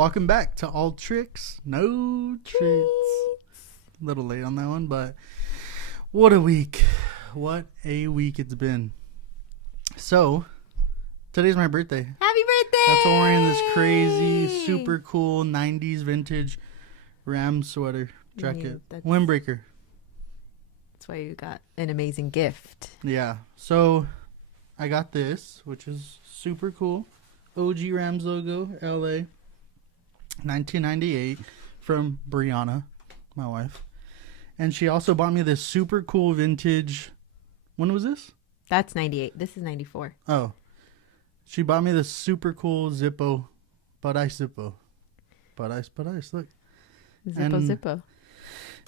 welcome back to All Tricks, No Treats. A little late on that one, but what a week. What a week it's been. So, today's my birthday. Happy birthday! That's why I'm wearing this crazy, super cool 90s vintage Ram sweater jacket. Windbreaker. That's why you got an amazing gift. Yeah. So, I got this, which is super cool. OG Rams logo, LA, 1998, from Briana, my wife. And she also bought me this super cool vintage. When was this? That's 98. This is 94. Oh. She bought me this super cool Zippo. Bud Ice Zippo. Bud Ice, look. Zippo.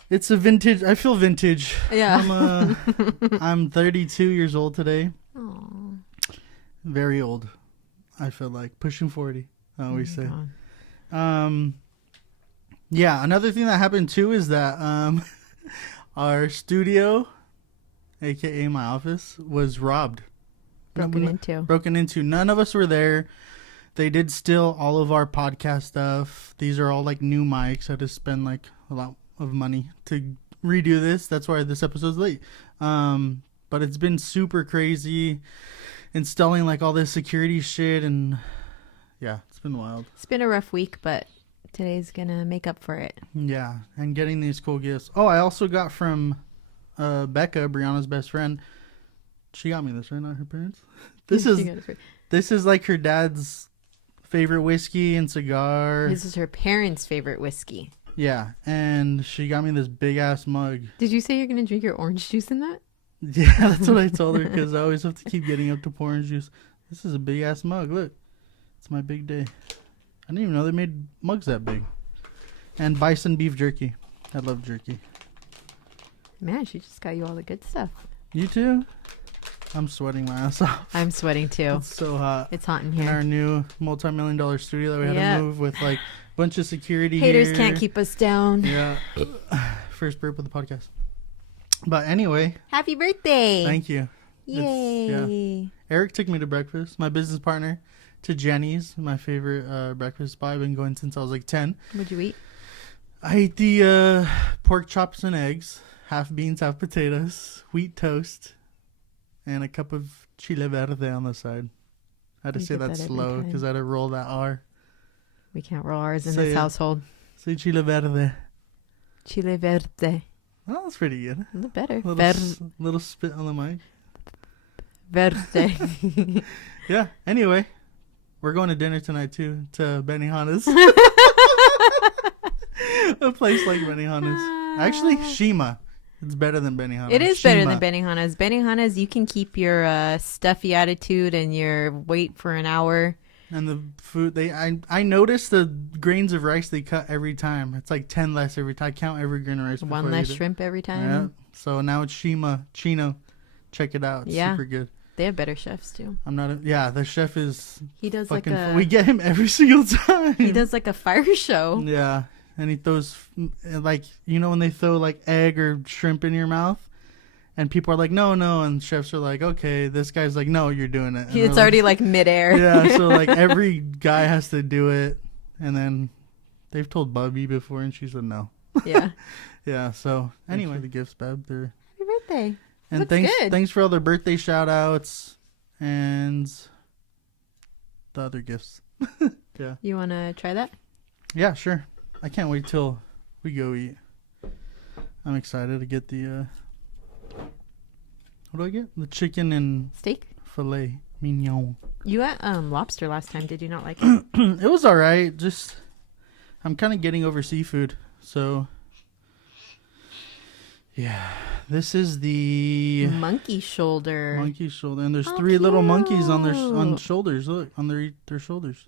It's a vintage. I feel vintage. Yeah. I'm 32 years old today. Aww. Very old. I feel like pushing 40. I always say. God. Yeah. Another thing that happened too is that our studio, aka my office, was robbed. Broken into. None of us were there. They did steal all of our podcast stuff. These are all like new mics. I had to spend like a lot of money to redo this. That's why this episode's late. But it's been super crazy. Installing like all this security shit, and yeah, it's been wild. It's been a rough week, but today's gonna make up for it. Yeah, and getting these cool gifts. Oh, I also got from Becca, Brianna's best friend. She got me this, right? Not her parents. This is like her dad's favorite whiskey and cigar. This is her parents' favorite whiskey. Yeah, and she got me this big ass mug. Did you say you're gonna drink your orange juice in that? Yeah, that's what I told her, because I always have to keep getting up to pour orange juice. This is a big ass mug. Look, it's my big day. I didn't even know they made mugs that big. And bison beef jerky. I love jerky. Man, she just got you all the good stuff. You too? I'm sweating my ass off. I'm sweating too. It's so hot. It's hot in here. In our new multi-million-dollar studio that we had to move with like a bunch of security. Haters can't keep us down. Yeah. First burp of the podcast. But anyway. Happy birthday. Thank you. Yay. Eric took me to breakfast, my business partner, to Jenny's, my favorite breakfast spot. I've been going since I was like 10. What'd you eat? I ate the pork chops and eggs, half beans, half potatoes, wheat toast, and a cup of chile verde on the side. I had to say that slow because I had to roll that R. We can't roll R's in this household. Say chile verde. Chile verde. Oh, that's pretty good. A little better. Little spit on the mic. Verde. Yeah. Anyway, we're going to dinner tonight too, to Benihana's. A place like Benihana's. Actually, Shima. It's better than Benihana's. It is better than Benihana's. Benihana's, you can keep your stuffy attitude and your wait for an hour. And the food, I noticed the grains of rice they cut every time. It's like 10 less every time. I count every grain of rice. One less shrimp every time. Yeah. So now it's Shima Chino. Check it out. It's super good. They have better chefs too. The chef is. He does we get him every single time. He does like a fire show. Yeah. And he throws, like, you know when they throw like egg or shrimp in your mouth? And people are like, no. And chefs are like, okay. This guy's like, no, you're doing it. And it's already like midair. Yeah, so like every guy has to do it. And then they've told Bubby before and she said no. Yeah. Yeah, so anyway, the gifts, Bab. Happy birthday. And thanks for all the birthday shout outs and the other gifts. Yeah. You want to try that? Yeah, sure. I can't wait till we go eat. I'm excited to get the... What do I get? The chicken and steak filet mignon. You ate lobster last time. Did you not like it? It was all right. Just I'm kind of getting over seafood, so yeah. This is the monkey shoulder. And there's three little monkeys on their shoulders. Look on their shoulders.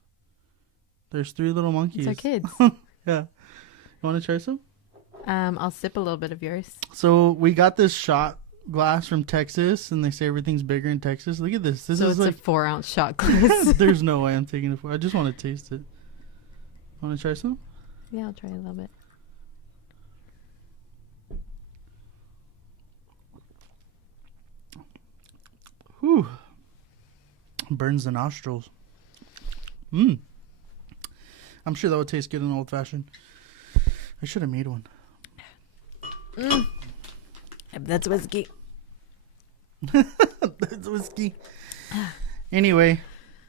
There's three little monkeys. It's our kids. Yeah. You want to try some? I'll sip a little bit of yours. So we got this shot glass from Texas, and they say everything's bigger in Texas. Look at this. This is like a 4-ounce shot glass. There's no way I'm taking it. I just want to taste it. Want to try some? Yeah, I'll try a little bit. Whew. Burns the nostrils. I'm sure that would taste good in old fashioned. I should have made one. That's whiskey. That's whiskey. Anyway,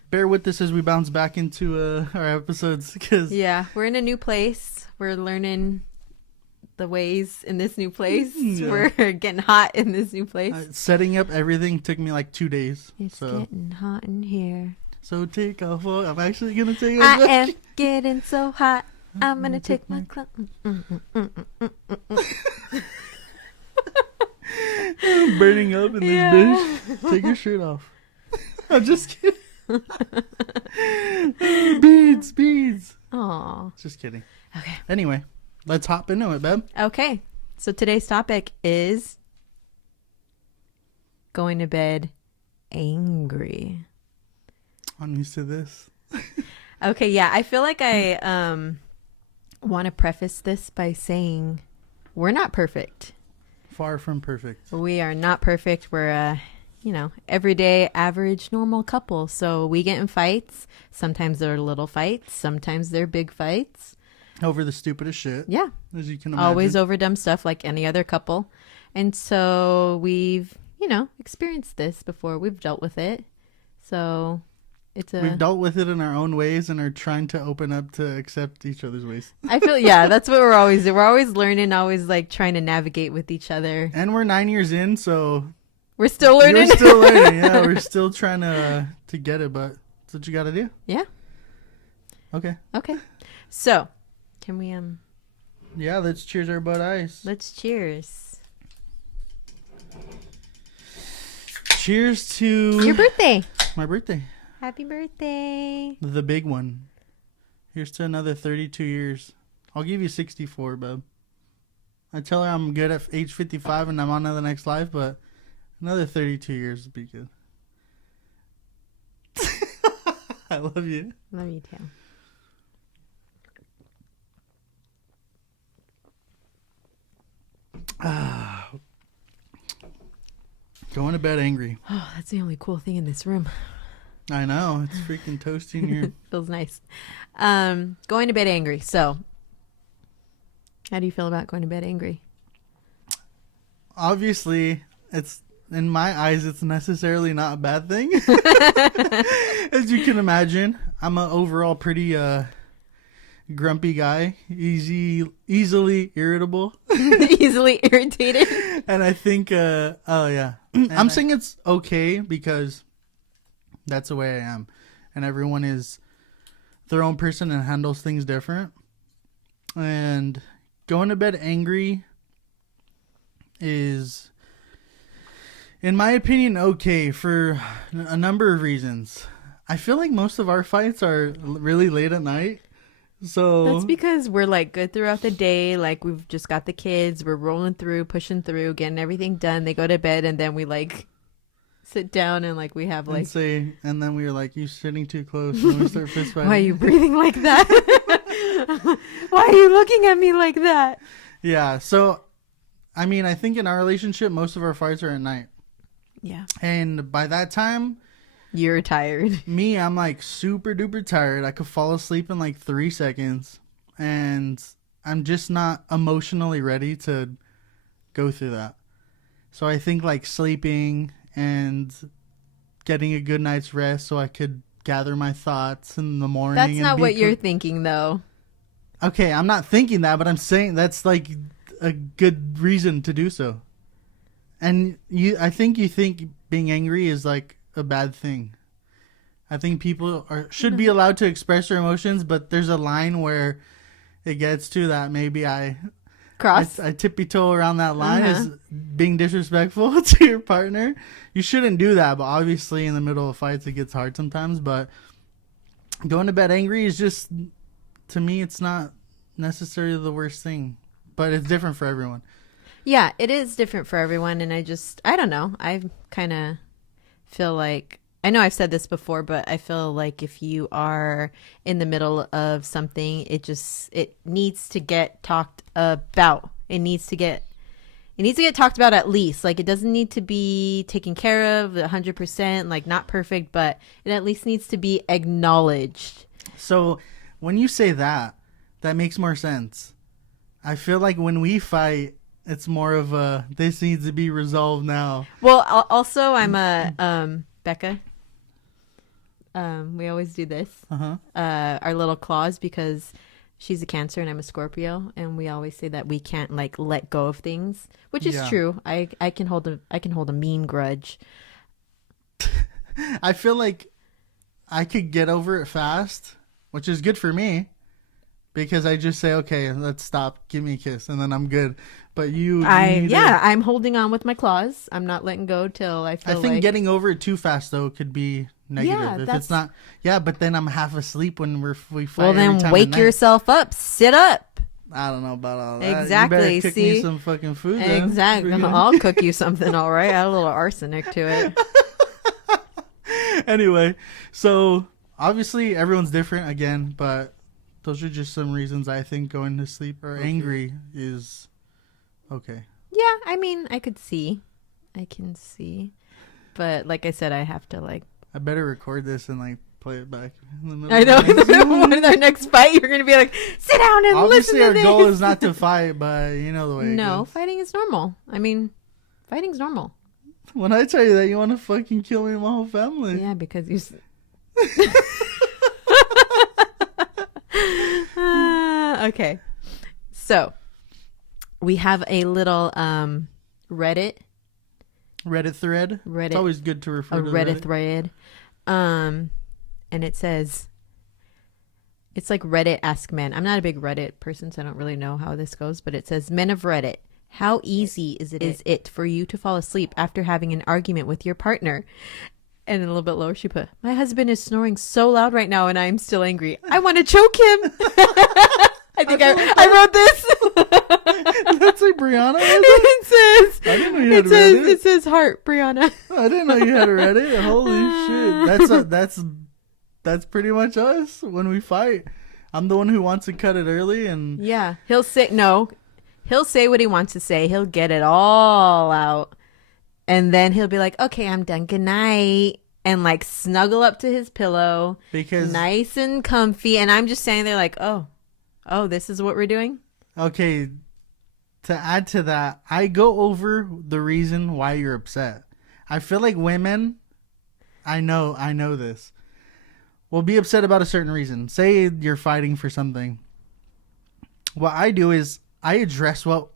bear with us as we bounce back into our episodes. Yeah, we're in a new place. We're learning the ways in this new place. Yeah. We're getting hot in this new place. Setting up everything took me like 2 days. It's getting hot in here. So take off. I'm actually going to take off. I am getting so hot. I'm going to take my clothes. Burning up in this bitch. Take your shirt off. I'm just kidding. Beads. Aw. Just kidding. Okay. Anyway, let's hop into it, babe. Okay. So today's topic is going to bed angry. I'm used to this. Okay, yeah. I feel like I want to preface this by saying we're not perfect. Far from perfect. We are not perfect. We're everyday, average, normal couple. So we get in fights. Sometimes they're little fights. Sometimes they're big fights. Over the stupidest shit. Yeah. As you can imagine. Always over dumb stuff like any other couple. And so we've, experienced this before. We've dealt with it. So we've dealt with it in our own ways and are trying to open up to accept each other's ways. I feel, that's what we're always doing. We're always learning, always like trying to navigate with each other. And we're 9 years in, so we're still learning. We're still learning. Yeah, we're still trying to get it, but that's what you got to do. Yeah. Okay. So, can we Yeah, let's cheers our Bud Ice. Let's cheers. Cheers to your birthday. My birthday. Happy birthday. The big one. Here's to another 32 years. I'll give you 64, bub. I tell her I'm good at age 55 and I'm on to the next life, but another 32 years would be good. I love you. Love you too. Going to bed angry. Oh, that's the only cool thing in this room. I know. It's freaking toasty in here. Feels nice. Going to bed angry. So, how do you feel about going to bed angry? Obviously, it's in my eyes, it's necessarily not a bad thing. As you can imagine, I'm an overall pretty grumpy guy, easily irritable. Easily irritated. And I think, I'm saying it's okay because that's the way I am. And everyone is their own person and handles things different. And going to bed angry is, in my opinion, okay for a number of reasons. I feel like most of our fights are really late at night. So that's because we're like good throughout the day. Like we've just got the kids. We're rolling through, pushing through, getting everything done. They go to bed and then we like sit down and like we have like and then we were like, you sitting too close, and we start fist fighting. Why are you breathing like that? Why are you looking at me like that? Yeah. So, I mean, I think in our relationship, most of our fights are at night. Yeah. And by that time, you're tired. Me, I'm like super duper tired. I could fall asleep in like 3 seconds. And I'm just not emotionally ready to go through that. So I think like sleeping and getting a good night's rest so I could gather my thoughts in the morning. That's not what you're thinking though. Okay, I'm not thinking that, but I'm saying that's like a good reason to do so. And I think you think being angry is like a bad thing. I think people should be allowed to express their emotions, but there's a line where it gets to that maybe I tippy toe around that line is being disrespectful to your partner. You shouldn't do that, but obviously in the middle of fights it gets hard sometimes. But going to bed angry is just, to me, it's not necessarily the worst thing, but it's different for everyone. Yeah, it is different for everyone, and I don't know. I kind of feel like, I know I've said this before, but I feel like if you are in the middle of something, it needs to get talked about. It needs to get talked about at least. Like, it doesn't need to be taken care of 100%, like not perfect, but it at least needs to be acknowledged. So when you say that, that makes more sense. I feel like when we fight, it's more of a, this needs to be resolved now. Well, also, I'm a, Becca. We always do this. Our little clause, because she's a Cancer and I'm a Scorpio, and we always say that we can't like let go of things, which is true. I can hold a mean grudge. I feel like I could get over it fast, which is good for me, because I just say, okay, let's stop, give me a kiss, and then I'm good. But I'm holding on with my claws. I'm not letting go till I feel. I think getting over it too fast though could be negative. Yeah, if it's not. Yeah, but then I'm half asleep when we fight. Well, then wake yourself up. Sit up. I don't know about all that. Exactly. You better cook me some fucking food. Exactly. I'll cook you something. All right. Add a little arsenic to it. Anyway, so obviously everyone's different again, but those are just some reasons I think going to sleep or angry is okay. Yeah, I mean, I can see. But like I said, I have to like... I better record this and like play it back in the middle. I know. When our next fight, you're going to be like, sit down and obviously listen to this. Obviously our goal is not to fight, but you know the way it goes. Fighting is normal. I mean, fighting's normal. When I tell you that, you want to fucking kill me and my whole family. Yeah, because you... Okay. So, we have a little Reddit thread. It's always good to refer to Reddit thread. And it says, it's like Reddit Ask Men. I'm not a big Reddit person, so I don't really know how this goes, but it says, Men of Reddit, how easy is it for you to fall asleep after having an argument with your partner? And a little bit lower, she put, my husband is snoring so loud right now and I'm still angry. I want to choke him. I think I wrote this. That's like Briana. It says. I didn't know you had Reddit. It says heart, Briana. I didn't know you had Reddit. Holy shit! That's pretty much us when we fight. I'm the one who wants to cut it early, and yeah, he'll say what he wants to say. He'll get it all out, and then he'll be like, "Okay, I'm done. Good night." And like snuggle up to his pillow, because nice and comfy. And I'm just standing there like, oh, this is what we're doing? Okay. To add to that, I go over the reason why you're upset. I feel like women, I know this, will be upset about a certain reason. Say you're fighting for something. What I do is I address what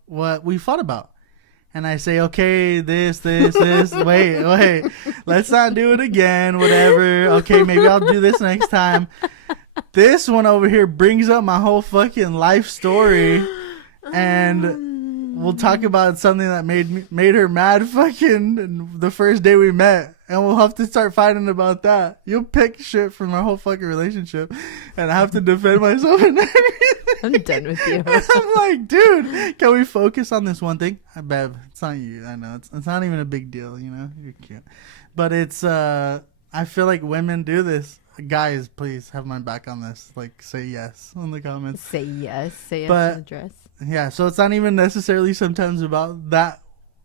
we fought about. And I say, okay, this, wait, let's not do it again, whatever. Okay, maybe I'll do this next time. This one over here brings up my whole fucking life story, and we'll talk about something that made her mad fucking the first day we met, and we'll have to start fighting about that. You'll pick shit from our whole fucking relationship, and I have to defend myself and everything. I'm done with you. And I'm like, dude, can we focus on this one thing? Babe, it's not you. I know it's not even a big deal. You know, you're cute, but it's I feel like women do this. Guys, please have my back on this. Like, say yes in the comments. Say yes in the dress. Yeah, so it's not even necessarily sometimes about that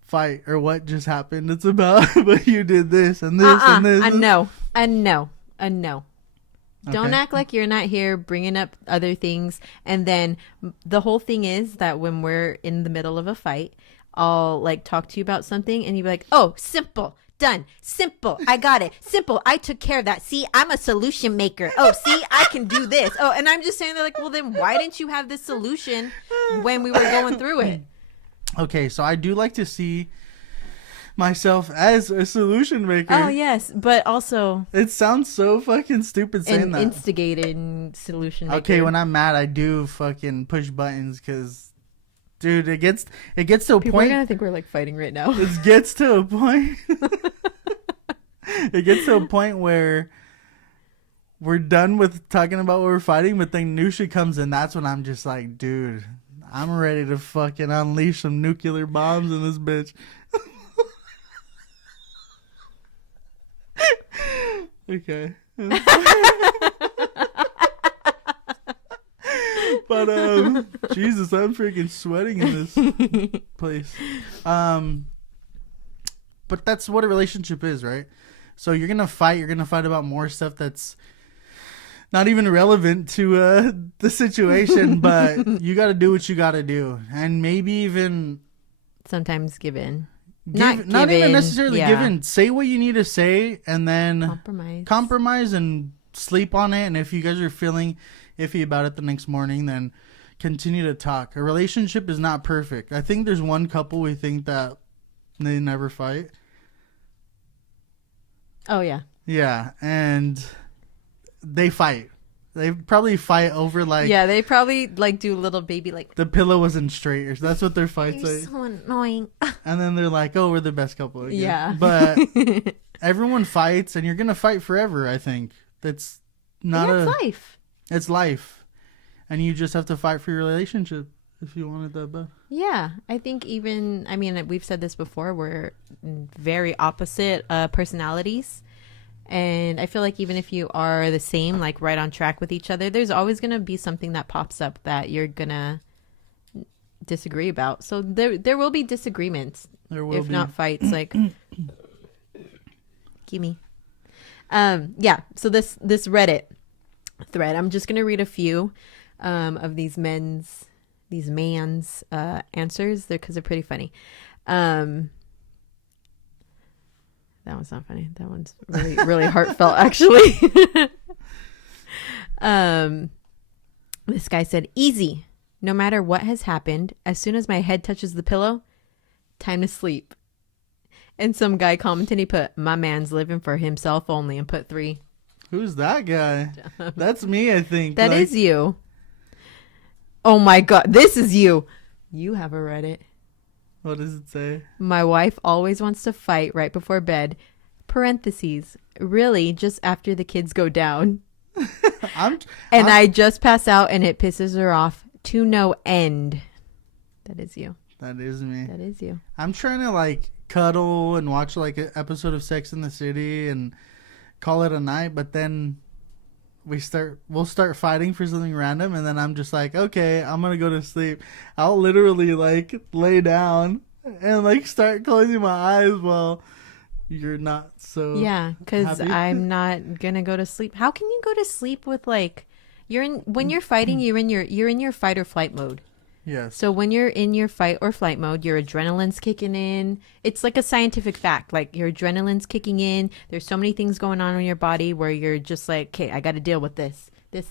fight or what just happened. It's about, but you did this and this and this. I know. Don't act like you're not here bringing up other things. And then the whole thing is that when we're in the middle of a fight, I'll like talk to you about something and you'll be like, oh, simple. Done. Simple. I got it. Simple. I took care of that. See, I'm a solution maker. Oh, see, I can do this. Oh, and I'm just saying, they're like, well, then why didn't you have this solution when we were going through it? Okay, so I do like to see myself as a solution maker. Oh, yes, but also... It sounds so fucking stupid saying that. An instigating solution maker. Okay, when I'm mad, I do fucking push buttons because... Dude, it gets to a point. People are gonna think we're like fighting right now. It gets to a point. It gets to a point where we're done with talking about what we're fighting, but then new shit comes in. That's when I'm just like, dude, I'm ready to fucking unleash some nuclear bombs in this bitch. Okay. But Jesus, I'm freaking sweating in this place. But that's what a relationship is, right? So you're gonna fight about more stuff that's not even relevant to the situation, but you got to do what you got to do, and maybe even sometimes give in. Not even necessarily give in. Say what you need to say, and then compromise and sleep on it. And if you guys are feeling iffy about it the next morning, then continue to talk. A relationship is not perfect. I think there's one couple we think that they never fight. Oh yeah. Yeah, and they fight. They probably fight over like... Yeah, they probably like do little baby like... The pillow wasn't straight. That's what their fights are. You're so annoying. And then they're like, oh, we're the best couple again. Yeah. But everyone fights, and you're going to fight forever, I think. That's not it's life. It's life. And you just have to fight for your relationship if you want it that bad. Yeah. I think even... I mean, we've said this before. We're very opposite personalities. And I feel like even if you are the same, like right on track with each other, there's always going to be something that pops up that you're going to disagree about. So there will be disagreements. There will if be. not fights. Like, gimme. Yeah. So this Reddit thread, I'm just going to read a few of these man's answers because they're pretty funny. That one's not funny. That one's really, really heartfelt, actually. This guy said, easy. No matter what has happened, as soon as my head touches the pillow, time to sleep. And some guy commented, he put, my man's living for himself only, and put 3. Who's that guy? That's me, I think. That is you. Oh my God. This is you. You have a Reddit. What does it say? My wife always wants to fight right before bed. Parentheses. Really, just after the kids go down. I just pass out and it pisses her off to no end. That is you. That is me. That is you. I'm trying to like cuddle and watch like an episode of Sex in the City and call it a night, but then we'll start fighting for something random, and then I'm just like, okay, I'm gonna go to sleep. I'll literally like lay down and like start closing my eyes while you're not so because I'm not gonna go to sleep. How can you go to sleep with like when you're fighting, you're in your fight or flight mode. Yes. So when you're in your fight or flight mode, your adrenaline's kicking in. It's like a scientific fact. Like your adrenaline's kicking in. There's so many things going on in your body where you're just like, okay, I got to deal with this. I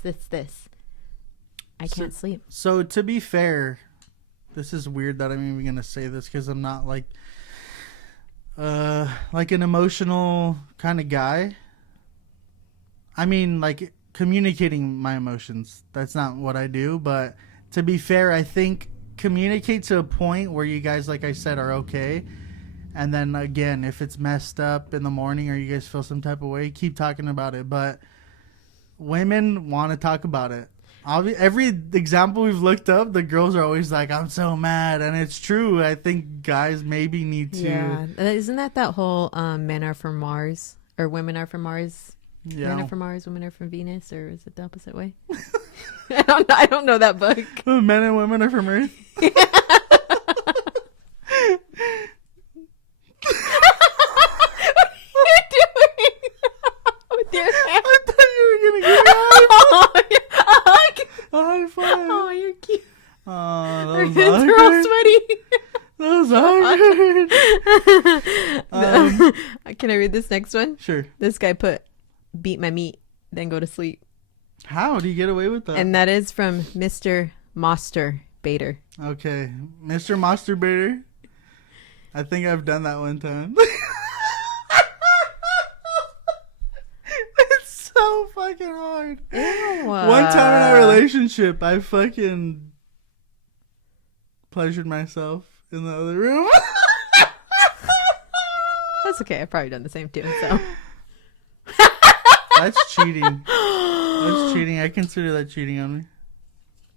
can't sleep. So to be fair, this is weird that I'm even going to say this because I'm not like an emotional kind of guy. I mean, like communicating my emotions. That's not what I do, but... To be fair, I think communicate to a point where you guys, like I said, are okay. And then, again, if it's messed up in the morning or you guys feel some type of way, keep talking about it. But women want to talk about it. Every example we've looked up, the girls are always like, I'm so mad. And it's true. I think guys maybe need to. Yeah. Isn't that whole men are from Mars or women are from Mars? Yeah. Men are from Mars, women are from Venus, or is it the opposite way? I don't know that book. Men and women are from Earth. What are you doing with your hand? I thought you were gonna give me a high five. Oh, you're cute. Oh, that was awkward. They're all sweaty. That was awkward. Can I read this next one? Sure. This guy put, beat my meat, then go to sleep. How do you get away with that? And that is from Mr. Masturbator. Okay. Mr. Masturbator. I think I've done that one time. It's so fucking hard. Ew. One time in our relationship, I fucking pleasured myself in the other room. That's okay. I've probably done the same too, so... That's cheating. That's cheating. I consider that cheating on me.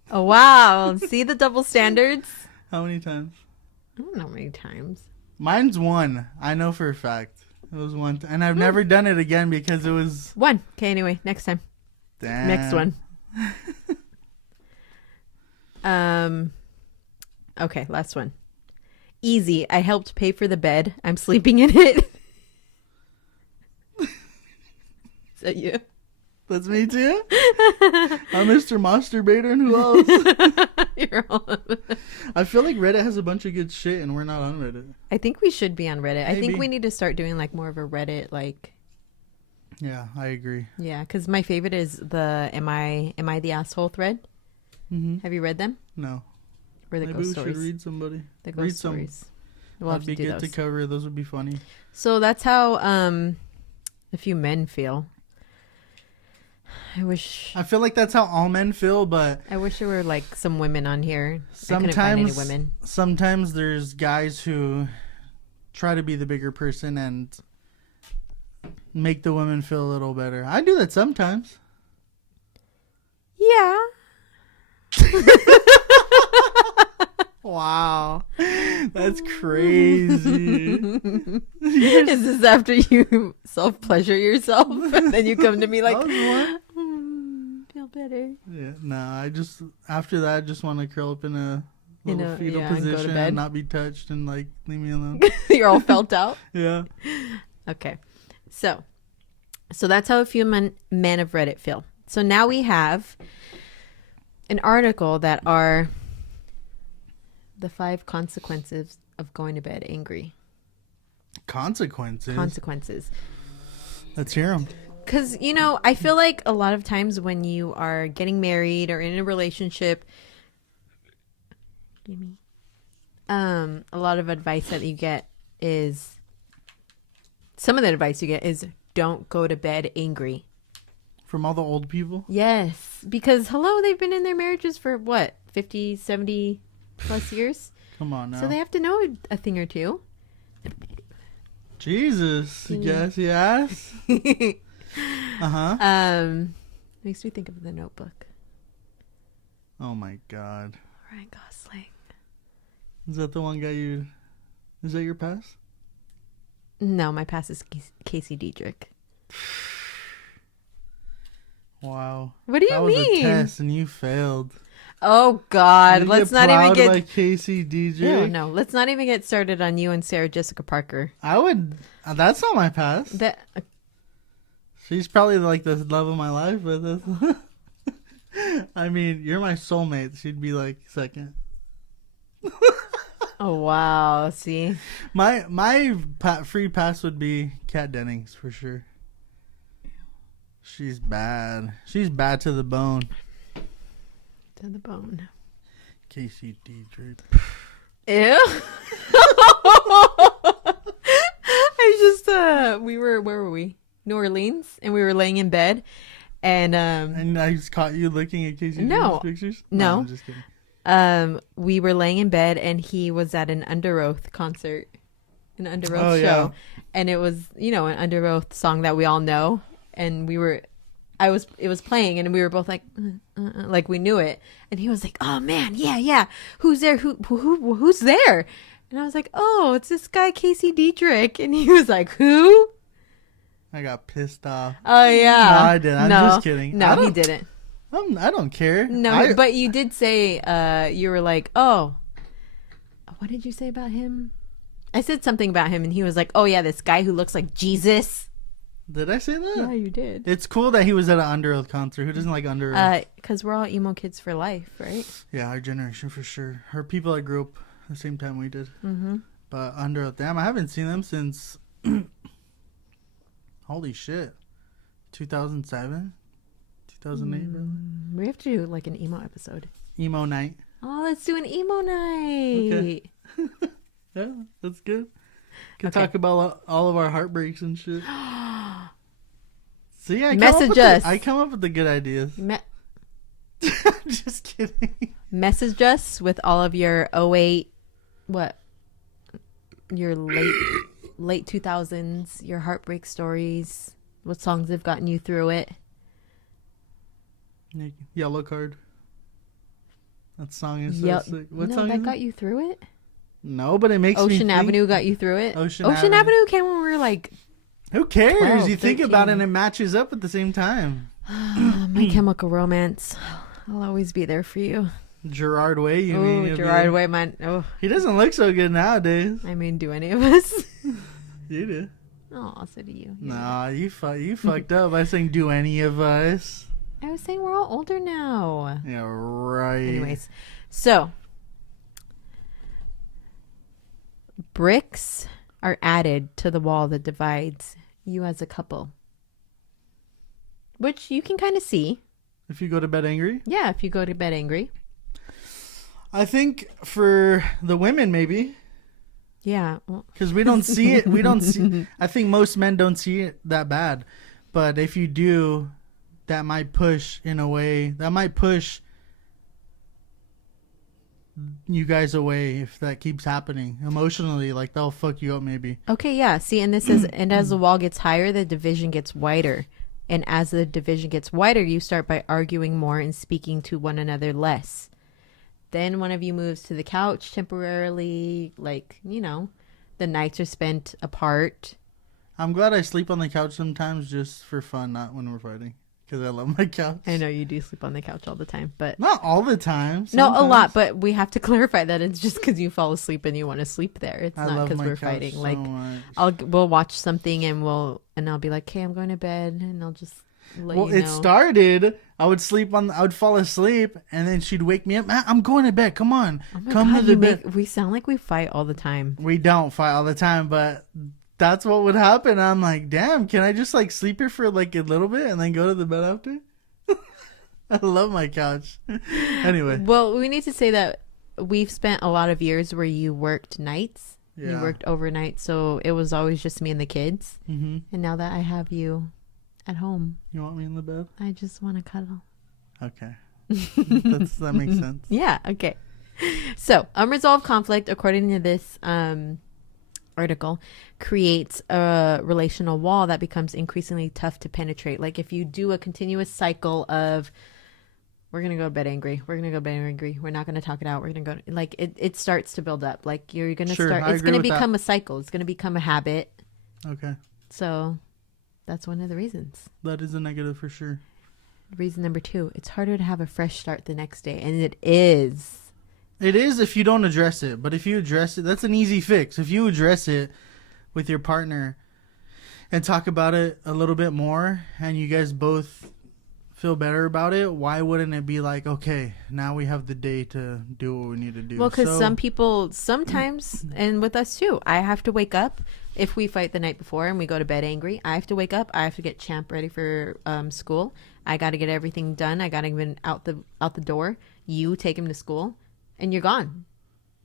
Oh, wow. See the double standards? How many times? I don't know how many times. Mine's 1. I know for a fact. It was 1. And I've never done it again because it was... 1. Okay, anyway. Next time. Damn. Next one. Okay, last one. Easy. I helped pay for the bed. I'm sleeping in it. Is that you? That's me too. I'm Mr. Masturbator, and who else? You're on. I feel like Reddit has a bunch of good shit, and we're not on Reddit. I think we should be on Reddit. Maybe. I think we need to start doing like more of a Reddit like. Yeah, I agree. Yeah, because my favorite is the "Am I the asshole" thread. Mm-hmm. Have you read them? No. Or the Maybe ghost we stories. should read somebody. The ghost stories. We'll That'd be good to cover. Those would be funny. So that's how a few men feel. I feel like that's how all men feel, but I wish there were like some women on here. Sometimes, I couldn't find any women. Sometimes there's guys who try to be the bigger person and make the women feel a little better. I do that sometimes. Yeah. Wow. That's crazy. Is this after you self-pleasure yourself and then you come to me like, feel better? Yeah, I just, after that, I just want to curl up in a little fetal position and not be touched and like, leave me alone. You're all felt out? Yeah. Okay. So that's how a few men of Reddit feel. So now we have an article that are the 5 consequences of going to bed angry. Consequences. Let's hear them. Because, I feel like a lot of times when you are getting married or in a relationship, a lot of advice that you get is, some of the advice you get is don't go to bed angry. From all the old people? Yes. Because, they've been in their marriages for what, 50, 70 plus years? Come on now. So they have to know a thing or two. Jesus. Yes. Makes me think of The Notebook. Oh my God. Ryan Gosling. Is that the one guy is that your pass? No, my pass is Casey Diedrich. Wow. What do you mean? That was a test and you failed. Oh God! Let's not even get by Casey Diedrich. Ew, no, let's not even get started on you and Sarah Jessica Parker. I would. That's not my pass. She's probably like the love of my life, but that's. I mean, you're my soulmate. She'd be like second. Oh wow! See, my free pass would be Kat Dennings for sure. She's bad. She's bad to the bone. To the bone. Casey Diedrich. Ew. Where were we? New Orleans, and we were laying in bed, and I just caught you looking at Casey Diedrich's pictures. No, I'm just kidding. We were laying in bed, and he was at an Under Oath concert, an Under Oath show, and it was an Under Oath song that we all know, and it was playing, and we were both like, like we knew it, and he was like, "Oh man, yeah, who's there? Who's there?" And I was like, "Oh, it's this guy Casey Diedrich," and he was like, "Who?" I got pissed off. Oh yeah, no, I didn't. I'm just kidding. No, he didn't. I don't care. No, but you did say you were like, "Oh, what did you say about him?" I said something about him, and he was like, "Oh yeah, this guy who looks like Jesus." Did I say that? Yeah, you did. It's cool that he was at an Under Oath concert. Who doesn't like Under Oath? Because we're all emo kids for life, right? Yeah, our generation for sure. Her people that grew up the same time we did. Mm-hmm. But Under Oath, damn, I haven't seen them since. Holy shit, 2007, 2008. Really? We have to do like an emo episode. Emo night. Oh, let's do an emo night. Okay. Yeah, that's good. Can talk about all of our heartbreaks and shit. See, I come up with the good ideas. Just kidding. Message us with all of your 08, your late 2000s, your heartbreak stories, what songs have gotten you through it. Yellow Card. That song is so sick. What song that got you through it? No, but it makes Ocean Avenue got you through it? Ocean Avenue came when we were like... Who cares? 12, you think about it and it matches up at the same time. My Chemical Romance. I'll always be there for you. Gerard Way, you mean? Gerard Way, man. Oh. He doesn't look so good nowadays. I mean, do any of us? You do. Oh, so do you. Nah, you fucked up by saying do any of us. I was saying we're all older now. Yeah, right. Anyways, so bricks are added to the wall that divides you as a couple, which you can kind of see. If you go to bed angry? Yeah, if you go to bed angry. I think for the women, maybe. Yeah. Because we don't see it. We don't see. I think most men don't see it that bad. But if you do, that might push in a way. That might push you guys away if that keeps happening. Emotionally, like they'll fuck you up maybe. Okay, yeah. See, and this is, and as the wall gets higher, the division gets wider. And as the division gets wider, you start by arguing more and speaking to one another less. Then one of you moves to the couch temporarily, like, you know, the nights are spent apart. I'm glad I sleep on the couch sometimes just for fun, not when we're fighting. Because I love my couch. I know you do sleep on the couch all the time, but... Not all the time. Sometimes. No, a lot, but we have to clarify that it's just because you fall asleep and you want to sleep there. It's not because we're fighting. So like, much. We'll watch something and I'll be like, okay, I'm going to bed, and I'll just... It started. I would fall asleep, and then she'd wake me up. I'm going to bed. Come on, come to the bed. We sound like we fight all the time. We don't fight all the time, but that's what would happen. I'm like, damn, can I just like sleep here for like a little bit and then go to the bed after? I love my couch. Anyway, well, we need to say that we've spent a lot of years where you worked nights. Yeah. You worked overnight, so it was always just me and the kids. Mm-hmm. And now that I have you at home, you want me in the bed? I just want to cuddle. Okay. That makes sense. Yeah, okay. So, unresolved conflict, according to this article, creates a relational wall that becomes increasingly tough to penetrate. Like if you do a continuous cycle of, we're going to go to bed angry, we're going to go to bed angry, we're not going to talk it out, we're going to go, like it starts to build up. Like you're going to it's going to become a cycle. It's going to become a habit. Okay. So that's one of the reasons. That is a negative for sure. Reason number 2, it's harder to have a fresh start the next day. And it is. It is if you don't address it. But if you address it, that's an easy fix. If you address it with your partner and talk about it a little bit more and you guys both feel better about it, why wouldn't it be like, okay, now we have the day to do what we need to do? Well, because some people sometimes, and with us too, I have to wake up. If we fight the night before and we go to bed angry, I have to wake up. I have to get Champ ready for school. I got to get everything done. I got to get out the door. You take him to school and you're gone.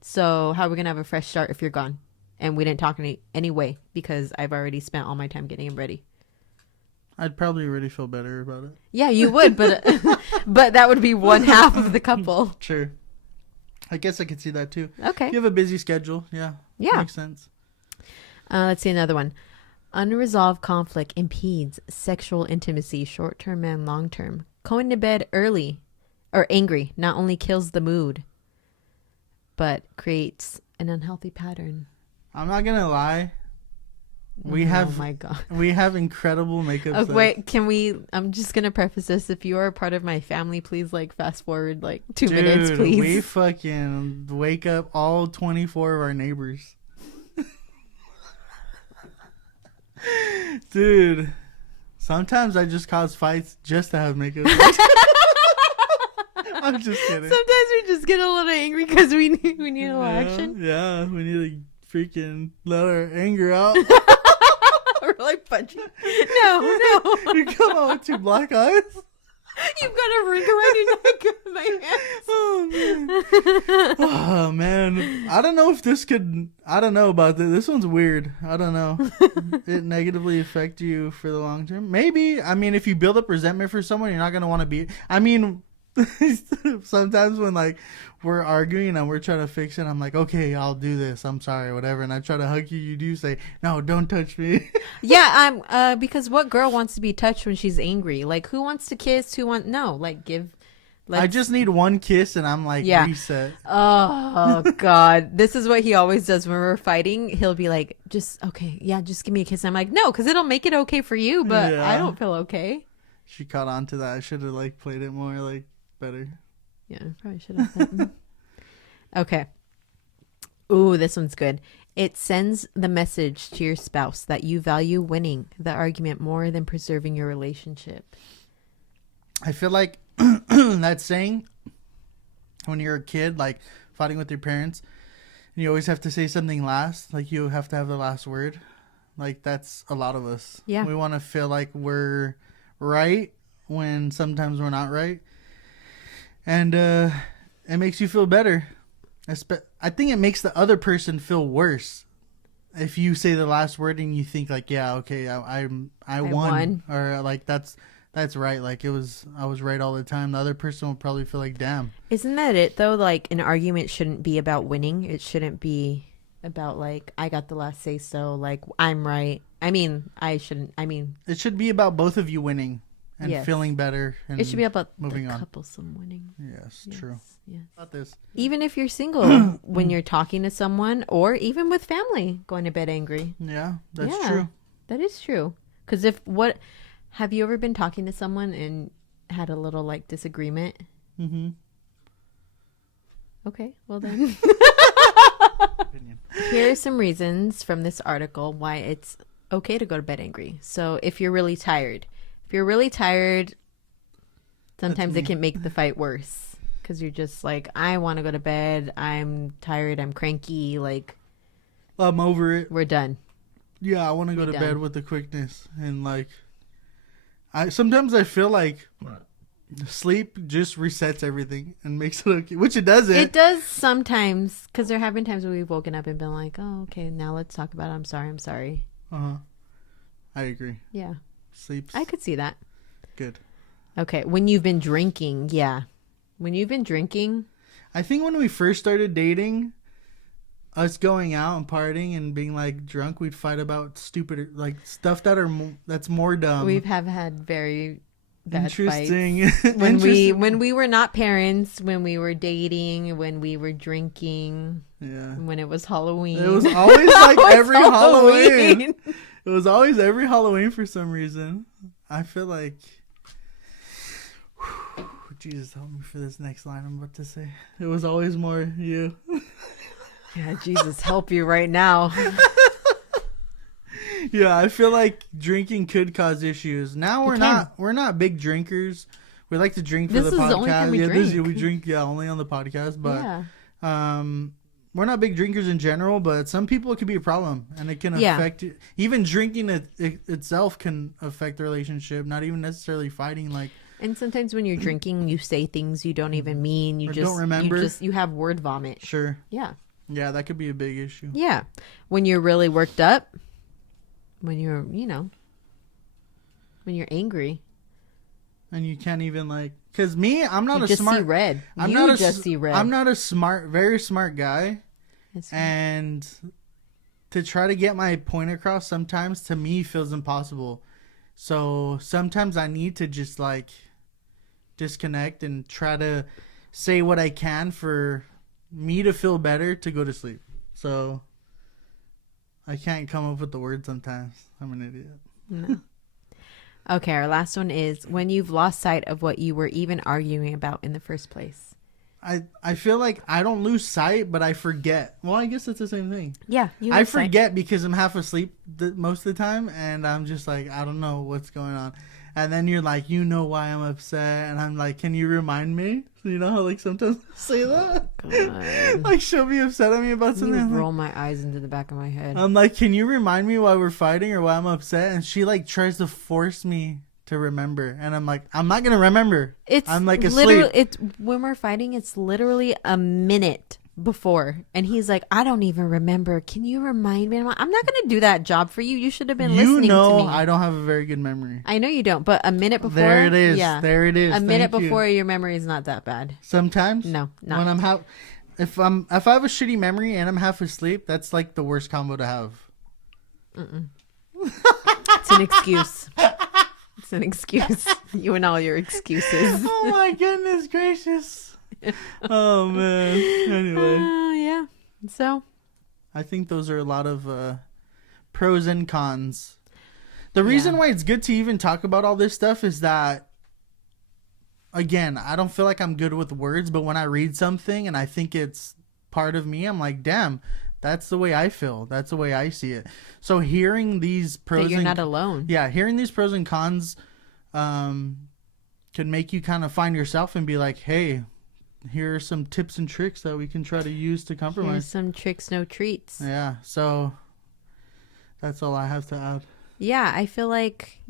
So how are we going to have a fresh start if you're gone? And we didn't talk anyway because I've already spent all my time getting him ready. I'd probably already feel better about it. Yeah, you would, but but that would be one half of the couple. Sure. I guess I could see that too. Okay. If you have a busy schedule, yeah. Makes sense. Let's see another one. Unresolved conflict impedes sexual intimacy, short-term and long-term. Going to bed early or angry not only kills the mood, but creates an unhealthy pattern. I'm not going to lie. We have incredible makeup. Oh, wait, I'm just going to preface this. If you are a part of my family, please like fast forward like 2 minutes, please. We fucking wake up all 24 of our neighbors. Dude, sometimes I just cause fights just to have makeup. I'm just kidding. Sometimes we just get a little angry because we need a little action. Yeah, we need to freaking let our anger out. We're like punching. No. You come out with 2 black eyes. You've got a ring around your neck with my hands. Oh man. I don't know if this could. I don't know about this. This one's weird. I don't know. It negatively affect you for the long term. Maybe. I mean, if you build up resentment for someone, you're not gonna want to be. I mean, sometimes when like we're arguing and we're trying to fix it, I'm like, okay, I'll do this. I'm sorry, whatever. And I try to hug you. You do say, no, don't touch me. Yeah, because what girl wants to be touched when she's angry? Like, who wants to kiss? No, like I just need one kiss and I'm like, reset. Oh God, this is what he always does when we're fighting. He'll be like, just give me a kiss. And I'm like, no, because it'll make it okay for you, but I don't feel okay. She caught on to that. I should have like played it more like better. Yeah, probably should have. Okay. Ooh, this one's good. It sends the message to your spouse that you value winning the argument more than preserving your relationship. I feel like that saying, when you're a kid, like fighting with your parents, and you always have to say something last, like you have to have the last word. Like that's a lot of us. Yeah. We want to feel like we're right when sometimes we're not right. And it makes you feel better. I think it makes the other person feel worse if you say the last word and you think like, yeah, okay, I won, or like that's right. Like I was right all the time. The other person will probably feel like, damn. Isn't that it though? Like an argument shouldn't be about winning. It shouldn't be about like I got the last say so. Like I'm right. I mean, I shouldn't. I mean, it should be about both of you winning and feeling better. And it should be about moving the on. couplesome winning. Yes, true. Yes. About this. Even if you're single, when you're talking to someone, or even with family, going to bed angry. Yeah, that's true. That is true. Because have you ever been talking to someone and had a little like disagreement? Mm-hmm. Okay, well then. Here are some reasons from this article why it's okay to go to bed angry. So if you're really tired, sometimes it can make the fight worse. Because you're just like, I want to go to bed. I'm tired. I'm cranky. Like, I'm over it. We're done. Yeah, I want to go to bed with the quickness. And like, sometimes I feel like sleep just resets everything and makes it okay, which it doesn't. It does sometimes, because there have been times where we've woken up and been like, oh, okay, now let's talk about it. I'm sorry. Uh-huh. I agree. Yeah. Sleeps. I could see that. Good. Okay. When you've been drinking, yeah. When you've been drinking, I think when we first started dating, us going out and partying and being like drunk, we'd fight about stupid like stuff that's more dumb. We have had very bad interesting fights. When we were not parents, when we were dating, when we were drinking, when it was Halloween. It was always like every Halloween. It was always every Halloween for some reason. I feel like. Jesus, help me for this next line I'm about to say. It was always more you. Yeah, Jesus, help you right now. Yeah, I feel like drinking could cause issues. Now we're not big drinkers. We like to drink for the podcast. The only time we drink. We drink only on the podcast, but we're not big drinkers in general, but some people it could be a problem and it can affect you. Even drinking itself can affect the relationship, not even necessarily fighting like. And sometimes when you're drinking, you say things you don't even mean. You just don't remember. You have word vomit. Sure. Yeah. Yeah, that could be a big issue. Yeah. When you're really worked up, when you're, when you're angry. And you can't even like, because me, I'm not you a just smart. See red. I'm you not just see red. I'm not a very smart guy. And to try to get my point across sometimes to me feels impossible. So sometimes I need to just like disconnect and try to say what I can for me to feel better to go to sleep. So I can't come up with the word sometimes. I'm an idiot. No. Okay, our last one is when you've lost sight of what you were even arguing about in the first place. I feel like I don't lose sight, but I forget. Well, I guess it's the same thing. Yeah. I forget because I'm half asleep most of the time, and I'm just like, I don't know what's going on. And then you're like, you know why I'm upset, and I'm like, can you remind me? So you know how like sometimes I say that? God. Like she'll be upset at me about something. I roll my eyes into the back of my head. I'm like, can you remind me why we're fighting or why I'm upset? And she like tries to force me to remember, and I'm like, I'm not gonna remember. I'm like asleep. It's when we're fighting, it's literally a minute before, and he's like, I don't even remember. Can you remind me? I'm not gonna do that job for you. You should have been listening to me. I don't have a very good memory. I know you don't, but a minute before, there it is. Yeah, there it is. A minute before, your memory is not that bad. Sometimes, no, not when I'm if I have a shitty memory and I'm half asleep, that's like the worst combo to have. It's an excuse. It's an excuse. You and all your excuses. Oh my goodness gracious. Oh man. Anyway. Yeah. So. I think those are a lot of pros and cons. The reason why it's good to even talk about all this stuff is that, again, I don't feel like I'm good with words, but when I read something and I think it's part of me, I'm like, damn, That's the way I feel. That's the way I see it. So hearing these pros, you're not alone. Yeah, hearing these pros and cons, can make you kind of find yourself and be like, hey, here are some tips and tricks that we can try to use to compromise. Here's some tricks, no treats. Yeah. So that's all I have to add. Yeah, I feel like,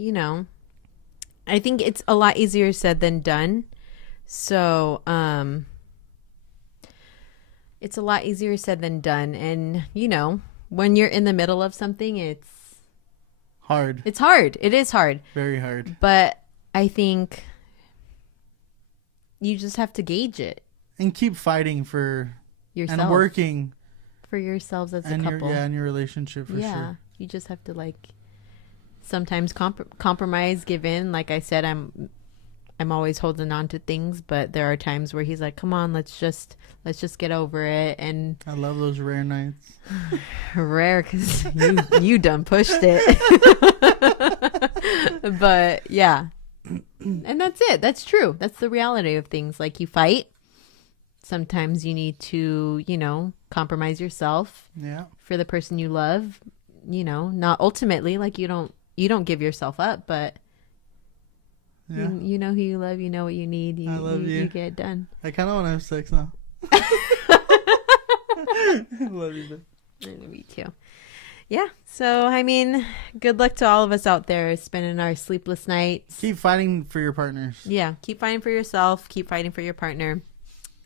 I think it's a lot easier said than done. So, it's a lot easier said than done. And, when you're in the middle of something, it's hard. It's hard. It is hard. Very hard. But I think you just have to gauge it. And keep fighting for yourself. And working. For yourselves as a couple. In your relationship, for sure. Yeah. You just have to, sometimes compromise, give in. Like I said, I'm always holding on to things, but there are times where he's like, come on, let's just get over it. And I love those rare nights. Rare because you done pushed it. But yeah, and that's it. That's true. That's the reality of things. Like, you fight. Sometimes you need to, compromise yourself. Yeah. For the person you love. Not ultimately, like, you don't give yourself up, but yeah. You know who you love, you know what you need, I love you get it done. I kind of want to have sex now. I love you, babe. Me too. Yeah, so I mean, good luck to all of us out there spending our sleepless nights. Keep fighting for your partners. Yeah, keep fighting for yourself, keep fighting for your partner.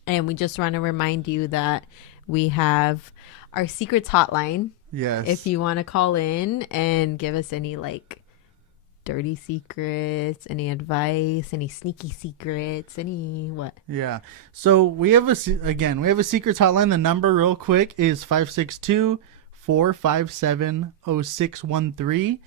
And we just want to remind you that we have our secrets hotline. Yes. If you want to call in and give us any dirty secrets, any advice, any sneaky secrets, any what? Yeah. So we have a secrets hotline. The number real quick is 562-457-0613.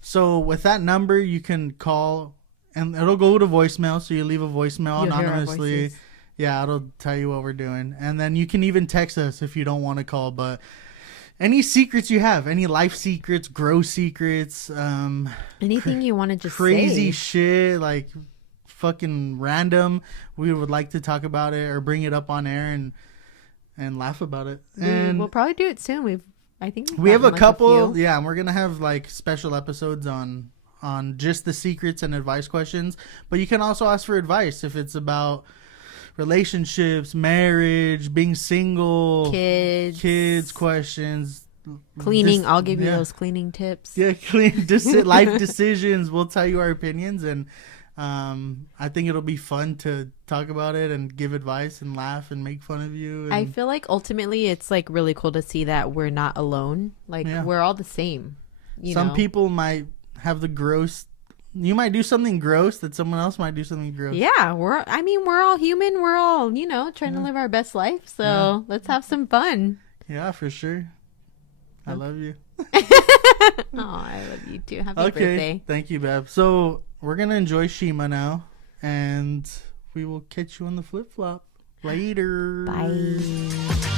So with that number, you can call and it'll go to voicemail. So you leave a voicemail anonymously. Yeah, it'll tell you what we're doing. And then you can even text us if you don't want to call, but any secrets you have, any life secrets, gross secrets, anything you want to just crazy shit, like fucking random, we would like to talk about it or bring it up on air and laugh about it. And we'll probably do it soon. I think we have a couple, and we're gonna have special episodes on just the secrets and advice questions. But you can also ask for advice if it's about relationships, marriage, being single, kids questions, cleaning. I'll give you those cleaning tips. Yeah, life decisions. We'll tell you our opinions, and I think it'll be fun to talk about it and give advice and laugh and make fun of you. And I feel like ultimately it's really cool to see that we're not alone. We're all the same. Some people might have the gross. You might do something gross that someone else might do something gross. Yeah, we're all human. We're all, trying to live our best life. So let's have some fun. Yeah, for sure. I love you. Oh, I love you too. Happy birthday. Thank you, Beb. So we're going to enjoy Shima now, and we will catch you on the flip-flop. Later. Bye.